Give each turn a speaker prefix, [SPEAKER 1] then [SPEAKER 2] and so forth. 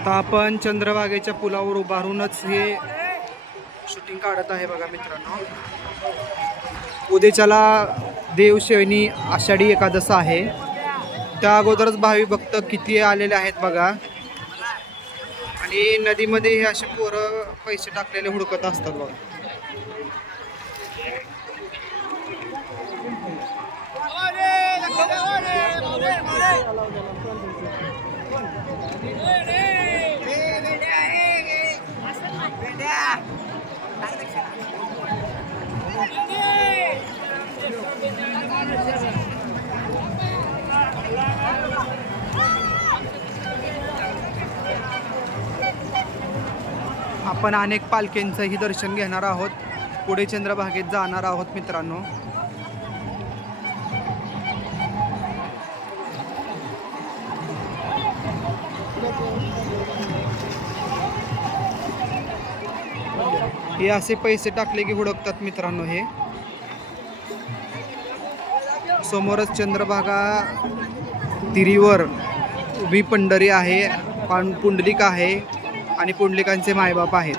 [SPEAKER 1] आता आपण चंद्रभागेच्या पुलावर उभारूनच हे शूटिंग काढत आहे बघा मित्रांनो. उद्याच्याला देवशैनी आषाढी एकादश आहे. त्या अगोदरच भावी भक्त किती आलेले आहेत बघा. आणि नदीमध्ये हे असे पोरं पैसे टाकलेले हुडकत असतात बघा. आपण अनेक पालख्यांचंही दर्शन घेणार आहोत. पुढे चंद्रभागेत जाणार आहोत मित्रांनो. हे असे पैसे टाकले की हुडकतात मित्रांनो हे. समोरच चंद्रभागा तिरीवर उभी पंढरी आहे पान पुंडलिक आहे आणि पुंडलिकांचे मायबाप आहेत.